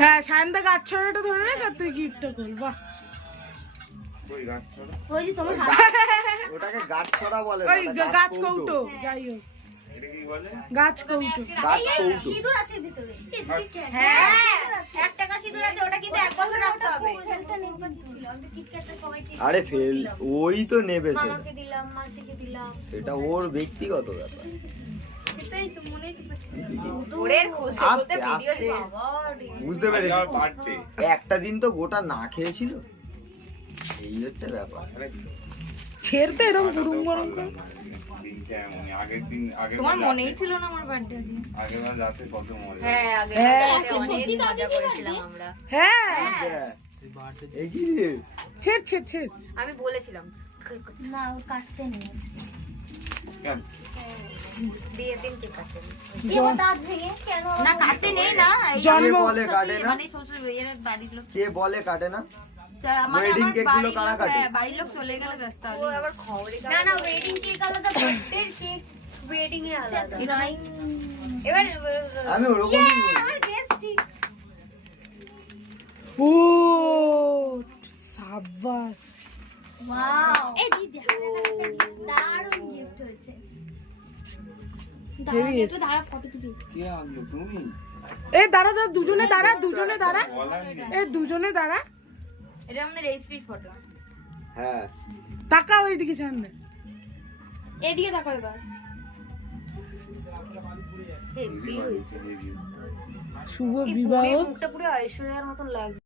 হ্যাঁ সায়নদা গাছ ছড়াটা ধরে রাখ আর তুই গিফটটা কর। বাহ ওটাকে গাছ ছড়া বলে না, ওই গাছ কৌটো যাই হোক গাছ কৌটো। গাছ কৌটো সিঁদুর আছে ভিতরে। হ্যাঁ 1 টাকা সিঁদুর আছে, ওটা কিন্তু 1 বছর রাখতে হবে। আরে ফেল ওই তো নেবে সে, মামাকে দিলাম, মাসিকে দিলাম। সেটা ওর ব্যক্তিগত ব্যাপার। সেটাই তো মনেই তো পাচ্ছি না। দূরের খোঁজে আস্তে, ভিডিও আস্তে। বাবা রে। বুঝতে পেরেছি, একটা দিন তো গোটা না খেয়েছিল, এই হচ্ছে ব্যাপার। ছেড়তে এরকম গরম গরম করে। তোমার মনেই ছিল না আমার বার্থডে আজকে। হ্যাঁ আগে সত্যি মজা করেছিলাম আমরা। হ্যাঁ এই কি ছেড় ছেড় ছেড়। আমি বলেছিলাম না ও কাটতে নেই দিয়ে দিন কে কাটে। এবার দাঁত ভেঙে কেন না কাটতে নেই না জন্ম কে বলে কাটে না? মানে শ্বশুর বাড়ির বাড়ির লোক কে বলে কাটে না? মানে ওয়েডিং আমার কেক গুলো কারা কাটে? বাড়ির লোক চলে গেলে ব্যস্ত ও আবার খবরে না না ওয়েডিং কেক আলাদা, বার্থডে কেক ওয়েডিং এ আলাদা। এবার আমি ওরকমই বলি। আমার গেস ঠিক ও সাবাস। ওয়াও এই দিদি দারুণ গিফট হয়েছে। হেভি একটু দাঁড়া ফটো তুলি। কে আনলো তুমি? এ দাঁড়া দাঁড়া দুজনে দাঁড়া দুজনে দাঁড়া এ দুজনে দাঁড়া। এটা আমাদের রেজিস্ট্রি ফটো। হ্যাঁ টাকা ওইদিকে সামনে এদিকে তাকাও এবার। হেভি হয়েছে। শুভ এই বিবাহ। মুখটা পুরো ঐশ্বরিয়ার মতন লাগছে।